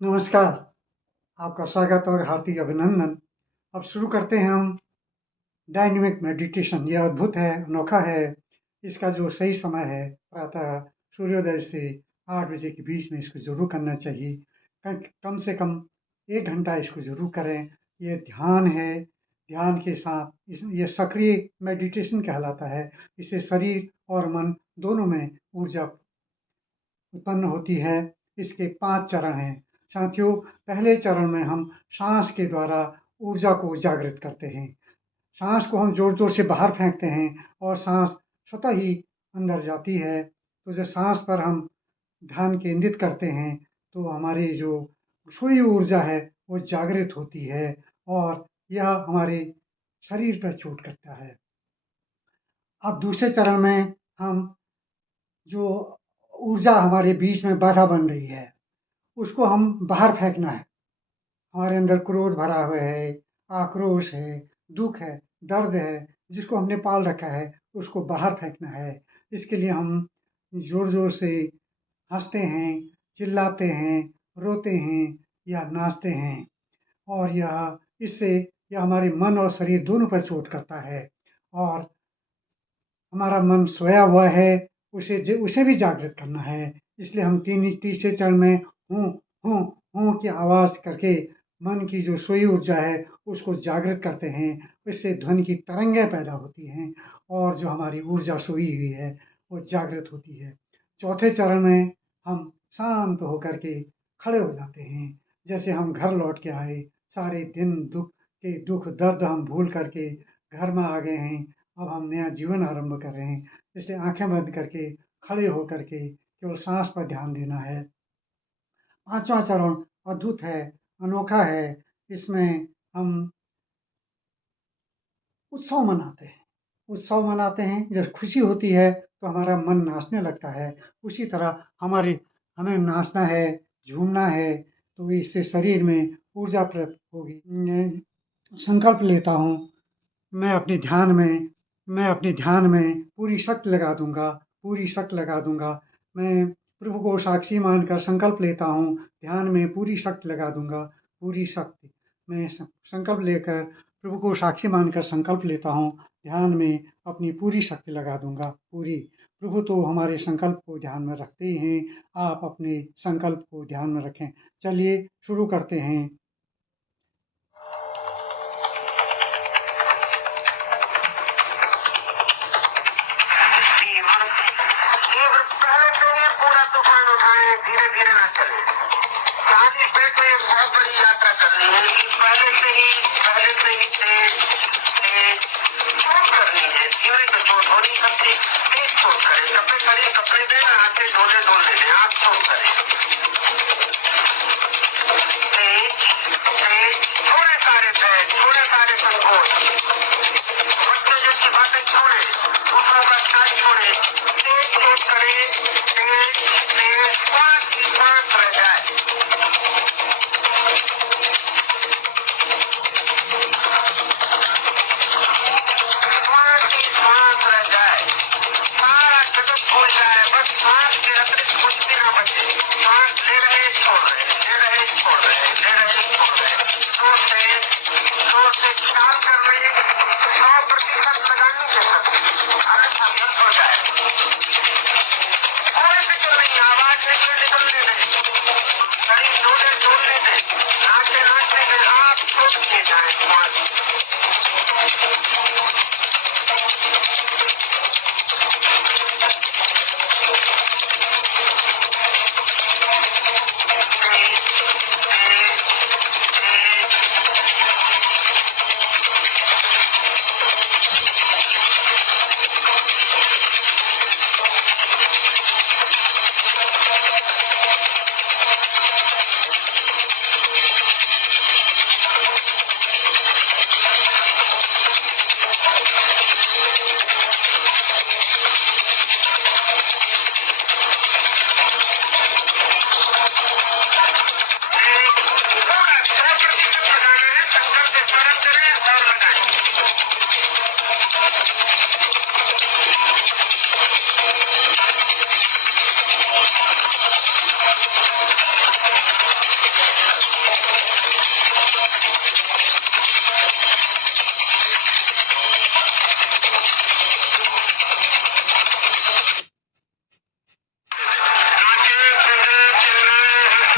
नमस्कार, आपका स्वागत और हार्दिक अभिनंदन। अब शुरू करते हैं हम डायनेमिक मेडिटेशन। यह अद्भुत है, अनोखा है। इसका जो सही समय है, प्रातः सूर्योदय से 8 बजे के बीच में इसको ज़रूर करना चाहिए। कम से कम 1 घंटा इसको ज़रूर करें। ये ध्यान है, ध्यान के साथ ये सक्रिय मेडिटेशन कहलाता है। इससे शरीर और मन दोनों में ऊर्जा उत्पन्न होती है। इसके 5 चरण हैं। साथियों, पहले चरण में हम साँस के द्वारा ऊर्जा को जागृत करते हैं। साँस को हम ज़ोर-ज़ोर से बाहर फेंकते हैं और साँस स्वतः ही अंदर जाती है। तो जब साँस पर हम ध्यान केंद्रित करते हैं, तो हमारी जो सोई ऊर्जा है, वो जागृत होती है और यह हमारे शरीर पर चोट करता है। अब दूसरे चरण में हम जो ऊर्जा हमारे बीच में बाधा बन रही है, उसको हम बाहर फेंकना है। हमारे अंदर क्रोध भरा हुआ है, आक्रोश है, दुःख है, दर्द है, जिसको हमने पाल रखा है, उसको बाहर फेंकना है। इसके लिए हम ज़ोर-ज़ोर से हँसते हैं, चिल्लाते हैं, रोते हैं या नाचते हैं और यह हमारे मन और शरीर दोनों पर चोट करता है और हमारा मन सोया हुआ है, उसे भी जागृत करना है। इसलिए हम तीसरे चरण में हूँ, हूँ, हूँ की आवाज़ करके मन की जो सोई ऊर्जा है, उसको जागृत करते हैं। इससे ध्वनि की तरंगें पैदा होती हैं और जो हमारी ऊर्जा सोई हुई है, वो जागृत होती है। चौथे चरण में हम शांत होकर के खड़े हो जाते हैं। जैसे हम घर लौट के आए, सारे दिन दुःख दर्द हम भूल करके घर में आ गए हैं। अब हम नया जीवन आरंभ कर रहे हैं। इसलिए आँखें बंद करके, खड़े होकर के केवल साँस पर ध्यान देना है। 5वाँ चरण अद्भुत है, अनोखा है। इसमें हम उत्सव मनाते हैं। जब खुशी होती है, तो हमारा मन नाचने लगता है। उसी तरह हमें नाचना है, झूमना है, तो इससे शरीर में ऊर्जा प्राप्त होगी। मैं संकल्प लेता हूँ मैं अपने ध्यान में मैं अपने ध्यान में पूरी शक्ति लगा दूँगा। मैं प्रभु को साक्षी मानकर संकल्प लेता हूँ, ध्यान में पूरी शक्ति लगा दूँगा, पूरी शक्ति। मैं संकल्प लेकर प्रभु को साक्षी मानकर संकल्प लेता हूँ, ध्यान में अपनी पूरी शक्ति लगा दूँगा, पूरी। प्रभु तो हमारे संकल्प को ध्यान में रखते ही हैं, आप अपने संकल्प को ध्यान में रखें। चलिए शुरू करते हैं। केवल पहले से ही पूरा तूफान उठाए, धीरे धीरे न चले। 40 मिनट में एक बहुत बड़ी यात्रा करनी है। पहले से ही तेज तेज चोट करनी है। धीरे तो चोट हो नहीं सकती। तेज चोट करें, कपड़े दें, आते डोले लेने, आप चोट करें। तेज तेज, थोड़े सारे बैग, थोड़े सारे संकोच, बच्चों जैसी बातें छोड़े, दूसरों का साथ छोड़े। तेज चोट करें, तेज तेज, श्वास की श्वास रह जाए। श्वास की श्वास रह जाए, सारा जगत भूल जाए, बस श्वास के अतिरिक्त कुछ भी ना बचे।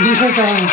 दूसरे चरण में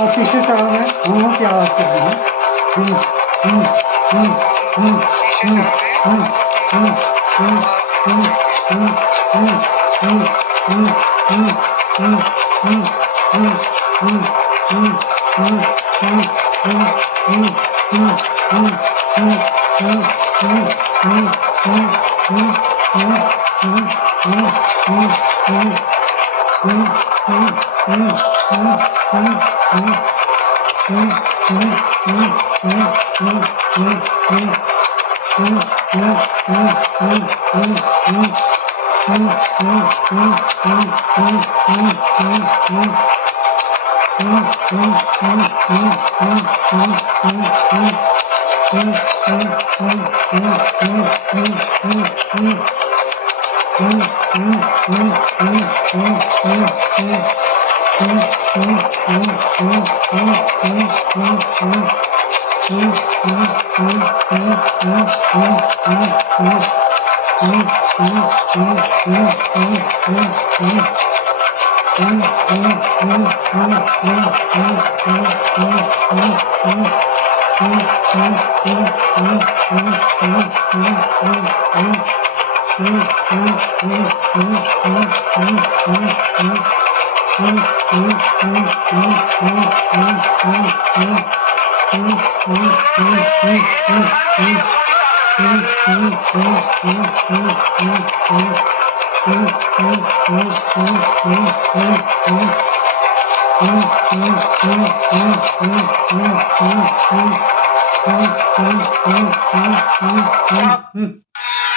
और तीसरे चरण में हों की आवाज करनी है।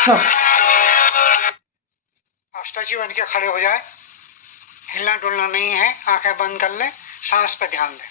स्टॉप। अब स्टैच्यू बन के खड़े हो जाए, हिलना डुलना नहीं है, आंखें बंद कर ले, सांस पे ध्यान दे।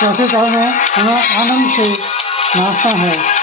चौथे चरण में हमें आनंद से नाचना है।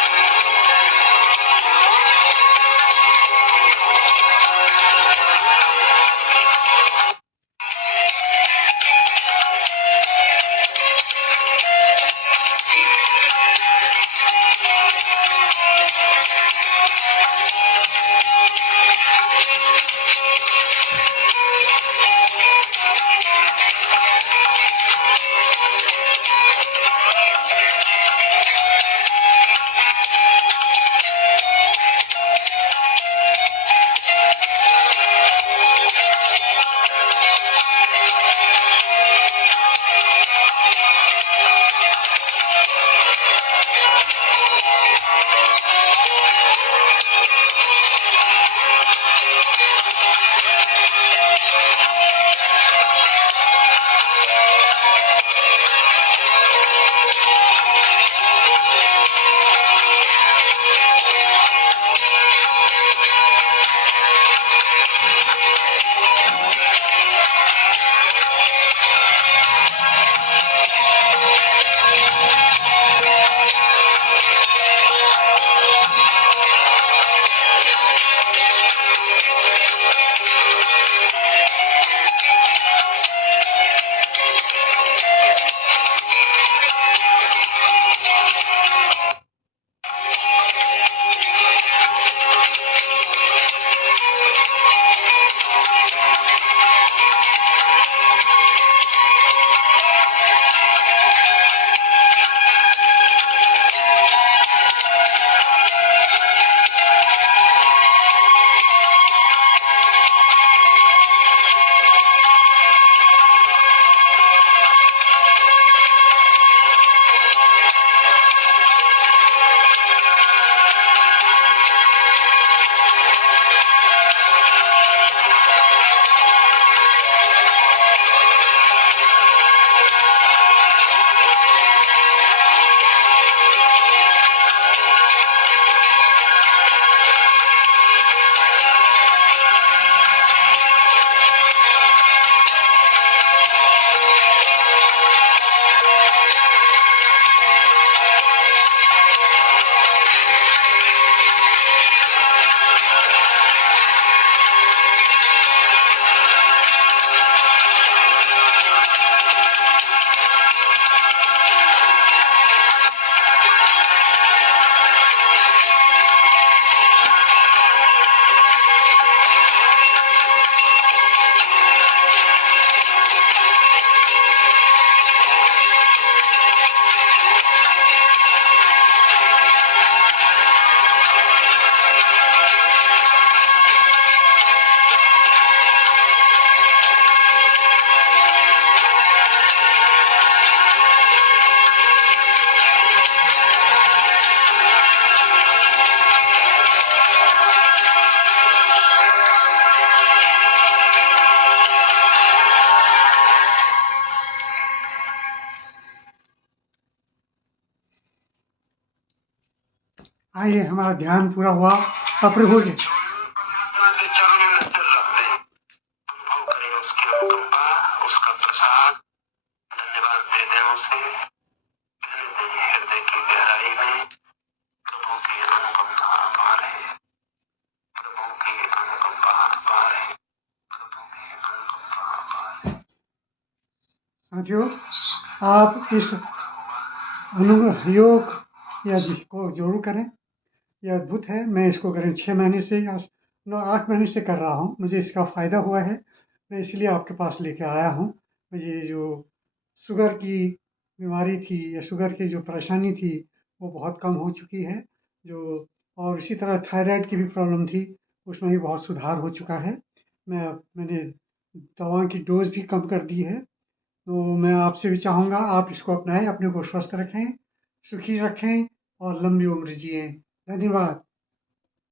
आइए, हमारा ध्यान पूरा हुआ। अब प्रभु जी परमात्मा के चरणों में सिर रख दें, अनुभव करें उसकी अनुकंपा, उसका प्रसाद, धन्यवाद दे दें उसे, कहने दें हृदय की गहराई में प्रभु की अनुकंपा अपार है, प्रभु की अनुकंपा अपार है, प्रभु की अनुकंपा अपार है। साथियों, आप इस अनुग्रह योग या को जरूर करें। यह अद्भुत है। मैं इसको करीब 6 महीने से या 8 महीने से कर रहा हूँ। मुझे इसका फ़ायदा हुआ है। मैं इसलिए आपके पास लेके आया हूँ। मुझे जो शुगर की बीमारी थी या शुगर की जो परेशानी थी वो बहुत कम हो चुकी है। और इसी तरह थायराइड की भी प्रॉब्लम थी, उसमें भी बहुत सुधार हो चुका है। मैंने दवा की डोज़ भी कम कर दी है। तो मैं आपसे भी चाहूँगा आप इसको अपनाएं, अपने को स्वस्थ रखें, सुखी रखें और लंबी उम्र जिएं। धन्यवाद।